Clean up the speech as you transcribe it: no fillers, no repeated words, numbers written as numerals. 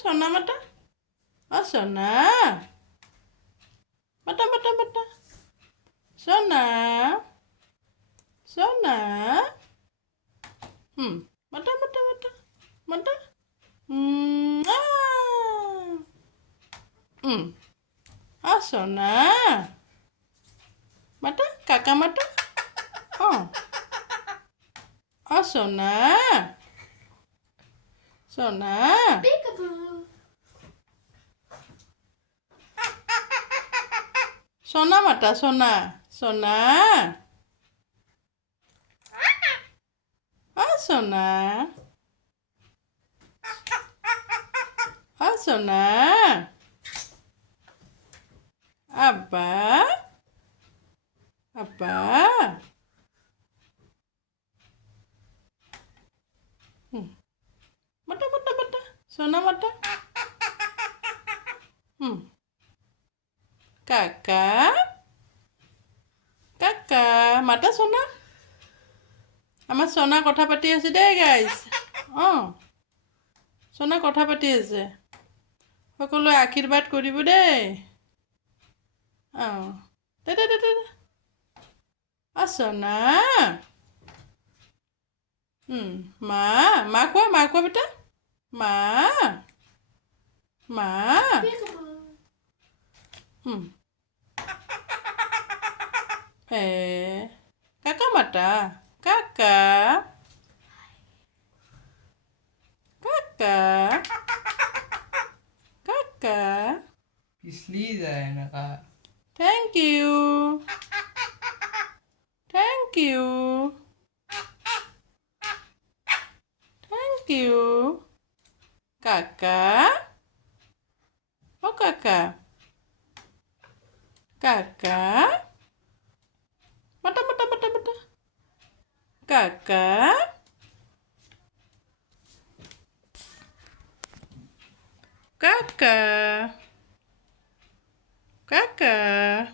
Sona mata. Oh, Sona. Mata, mata, mata. Sona. Sona. Mata, mata, mata. Mata. Ah. Oh, Sona. Mata, kakak mata. Oh. Oh, Sona. Sona. Peekaboo. Sona mata, Sona. Sona. Oh, Sona. Oh, Sona. Abba. Abba. Mata, mata, mata. Sona mata. Kakak. Kakak. Mata, Sona. আমাৰ সোনা কথা পাতি আছে দেই guys অঁ সোনা কথা পাতি আছে সকলোৱে আশীৰ্বাদ কৰিব দেই অঁ দে দে দে দে অঁ সোনা মা কোৱা বেটা মা মা Peekaboo. Kakak mata kakak kakak kakak पिसली जाए नका thank you thank you thank you kakak oh kakak kakak mata mata mata mata kakak kakak kakak